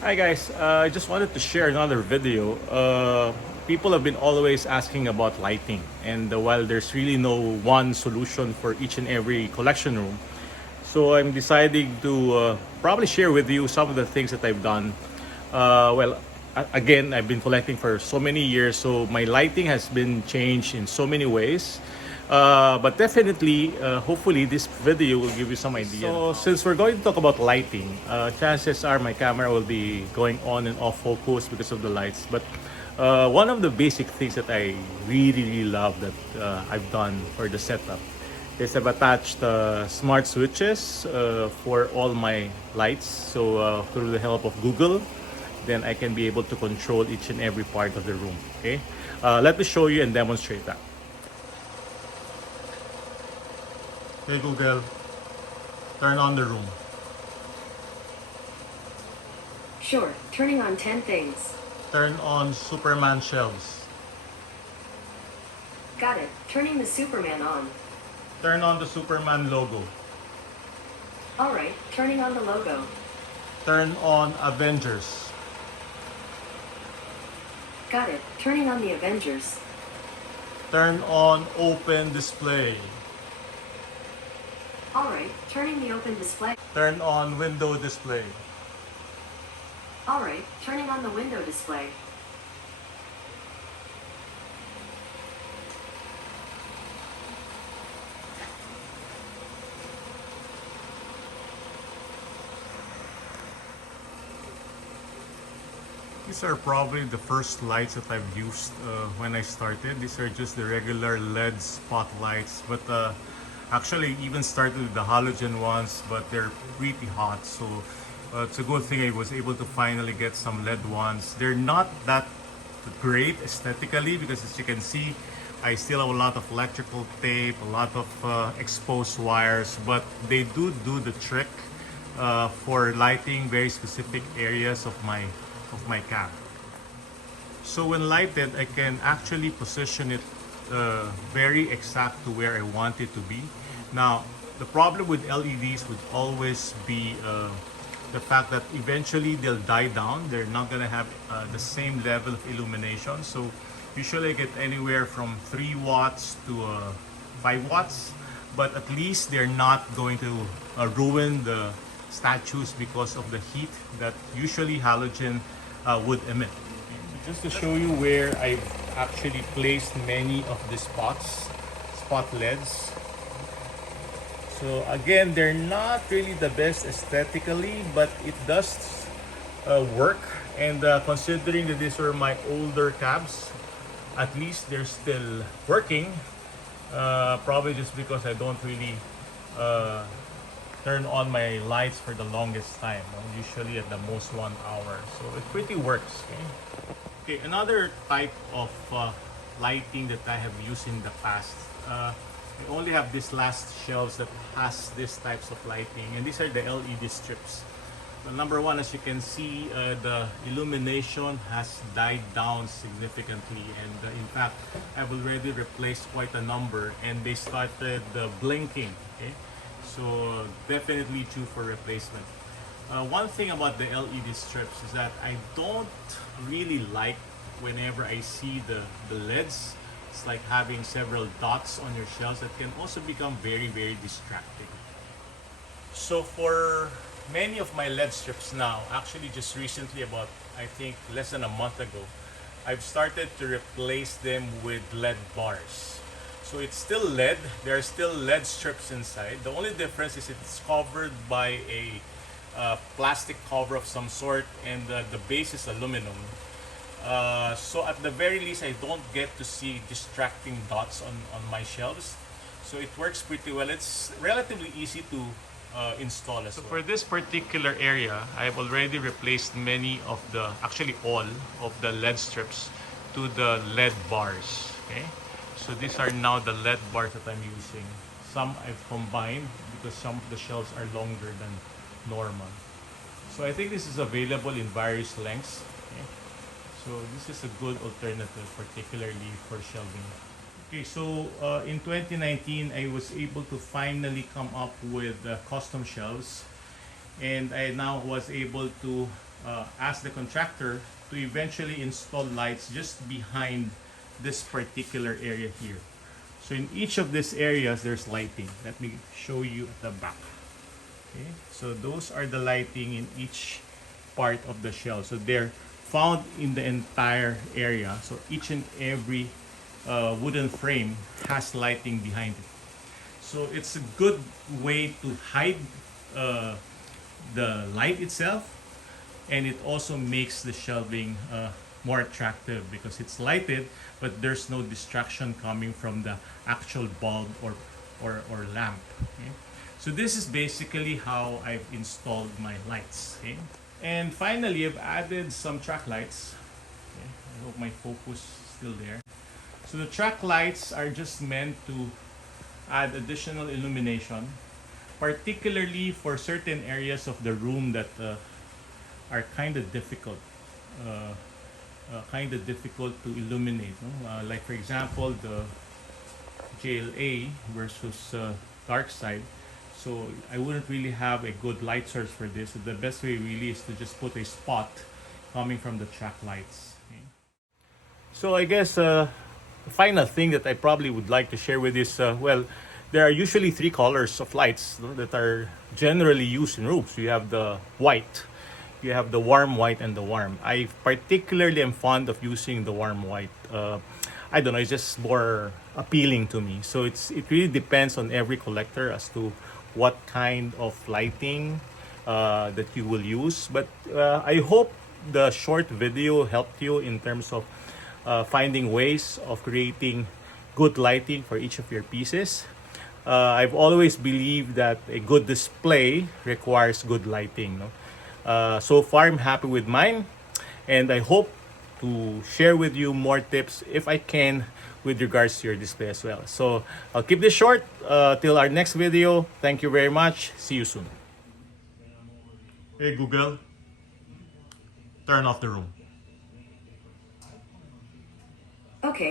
Hi guys, I just wanted to share another video. People have been always asking about lighting, and while there's really no one solution for each and every collection room, so I'm deciding to probably share with you some of the things that I've done. Again, I've been collecting for so many years, so my lighting has been changed in so many ways. But definitely, hopefully, this video will give you some idea. So, since we're going to talk about lighting, chances are my camera will be going on and off focus because of the lights. But one of the basic things that I really love that I've done for the setup is I've attached smart switches for all my lights. So, through the help of Google, then I can be able to control each and every part of the room. Okay, let me show you and demonstrate that. Hey Google, turn on the room. Sure, turning on 10 things. Turn on Superman shelves. Got it, turning the Superman on. Turn on the Superman logo. Alright, turning on the logo. Turn on Avengers. Got it, turning on the Avengers. Turn on Open Display. Alright, turning the open display. Turn on Window Display. Alright, turning on the window display. These are probably the first lights that I've used when I started. These are just the regular LED spotlights, but actually even started with the halogen ones, but they're pretty hot. So it's a good thing I was able to finally get some LED ones. They're not that great aesthetically because, as you can see, I still have a lot of electrical tape, a lot of exposed wires, but they do the trick for lighting very specific areas of my cab. So when lighted, I can actually position it very exact to where I want it to be. Now, the problem with LEDs would always be the fact that eventually they'll die down. They're not gonna have the same level of illumination. So usually I get anywhere from 3 watts to 5 watts, but at least they're not going to ruin the statues because of the heat that usually halogen would emit. Just to show you where I've actually placed many of the spot LEDs. So again, they're not really the best aesthetically, but it does work. And considering that these are my older cabs, at least they're still working. Probably just because I don't really turn on my lights for the longest time, usually at the most 1 hour. So it pretty works. Okay, another type of lighting that I have used in the past. I only have this last shelves that has these types of lighting, and these are the LED strips. So number one, as you can see, the illumination has died down significantly, and in fact, I've already replaced quite a number, and they started blinking. Okay, so definitely due for replacement. One thing about the LED strips is that I don't really like whenever I see the LEDs. It's like having several dots on your shelves that can also become very distracting. So for many of my LED strips now, actually just recently, about I think less than a month ago, I've started to replace them with LED bars. So it's still LED, there are still LED strips inside. The only difference is it's covered by a plastic cover of some sort, and the base is aluminum. So at the very least, I don't get to see distracting dots on my shelves. So it works pretty well. It's relatively easy to install as well. So for this particular area, I've already replaced many of the, actually all of the LED strips to the LED bars. Okay, so these are now the LED bars that I'm using. Some I've combined because some of the shelves are longer than normal. So I think this is available in various lengths. Okay? So this is a good alternative, particularly for shelving. Okay, so in 2019, I was able to finally come up with custom shelves, and I now was able to ask the contractor to eventually install lights just behind this particular area here. So in each of these areas, there's lighting. Let me show you at the back. Okay, so those are the lighting in each part of the shell. So they're found in the entire area. So each and every wooden frame has lighting behind it. So it's a good way to hide the light itself, and it also makes the shelving more attractive because it's lighted, but there's no distraction coming from the actual bulb or lamp. Okay? So this is basically how I've installed my lights. Okay? And finally, I've added some track lights. Okay? I hope my focus is still there. So the track lights are just meant to add additional illumination, particularly for certain areas of the room that are kind of difficult to illuminate, no? Like for example the JLA versus dark side. So I wouldn't really have a good light source for this. So the best way really is to just put a spot coming from the track lights. Okay? So I guess the final thing that I probably would like to share with is, well, there are usually three colors of lights, no, that are generally used in roofs. You have the white, you have the warm white, and the warm. I particularly am fond of using the warm white. I don't know, it's just more appealing to me. So it really depends on every collector as to what kind of lighting that you will use. But I hope the short video helped you in terms of finding ways of creating good lighting for each of your pieces. I've always believed that a good display requires good lighting. No? So far, I'm happy with mine, and I hope to share with you more tips if I can with regards to your display as well. So I'll keep this short till our next video. Thank you very much. See you soon. Hey Google, turn off the room. Okay.